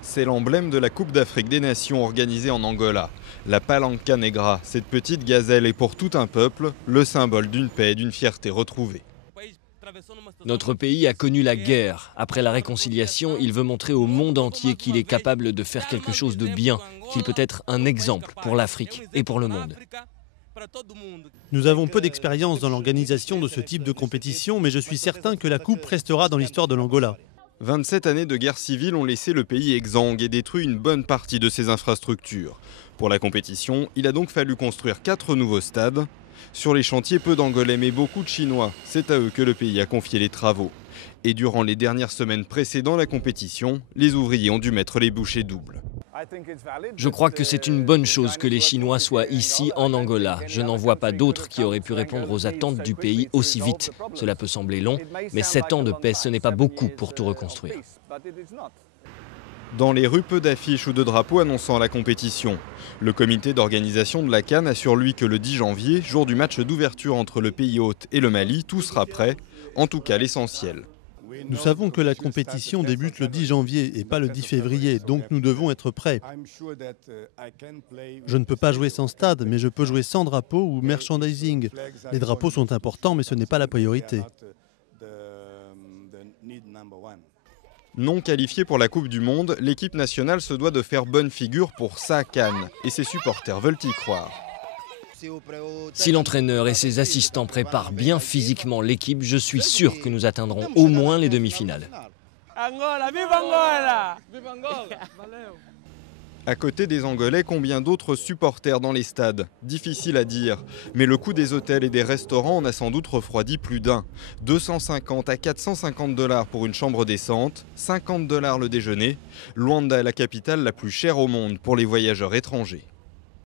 C'est l'emblème de la Coupe d'Afrique des Nations organisée en Angola. La Palanca Negra, cette petite gazelle est pour tout un peuple le symbole d'une paix et d'une fierté retrouvée. Notre pays a connu la guerre. Après la réconciliation, il veut montrer au monde entier qu'il est capable de faire quelque chose de bien, qu'il peut être un exemple pour l'Afrique et pour le monde. Nous avons peu d'expérience dans l'organisation de ce type de compétition, mais je suis certain que la Coupe restera dans l'histoire de l'Angola. 27 années de guerre civile ont laissé le pays exsangue et détruit une bonne partie de ses infrastructures. Pour la compétition, il a donc fallu construire 4 nouveaux stades. Sur les chantiers, peu d'Angolais mais beaucoup de Chinois. C'est à eux que le pays a confié les travaux. Et durant les dernières semaines précédant la compétition, les ouvriers ont dû mettre les bouchées doubles. Je crois que c'est une bonne chose que les Chinois soient ici en Angola. Je n'en vois pas d'autres qui auraient pu répondre aux attentes du pays aussi vite. Cela peut sembler long, mais 7 ans de paix, ce n'est pas beaucoup pour tout reconstruire. Dans les rues, peu d'affiches ou de drapeaux annonçant la compétition. Le comité d'organisation de la CAN assure lui que le 10 janvier, jour du match d'ouverture entre le pays hôte et le Mali, tout sera prêt, en tout cas l'essentiel. Nous savons que la compétition débute le 10 janvier et pas le 10 février, donc nous devons être prêts. Je ne peux pas jouer sans stade, mais je peux jouer sans drapeau ou merchandising. Les drapeaux sont importants, mais ce n'est pas la priorité. Non qualifiée pour la Coupe du Monde, l'équipe nationale se doit de faire bonne figure pour sa CAN, et ses supporters veulent y croire. Si l'entraîneur et ses assistants préparent bien physiquement l'équipe, je suis sûr que nous atteindrons au moins les demi-finales. À côté des Angolais, combien d'autres supporters dans les stades? Difficile à dire, mais le coût des hôtels et des restaurants en a sans doute refroidi plus d'un. 250 à 450 $ pour une chambre décente, 50 $ le déjeuner. Luanda est la capitale la plus chère au monde pour les voyageurs étrangers.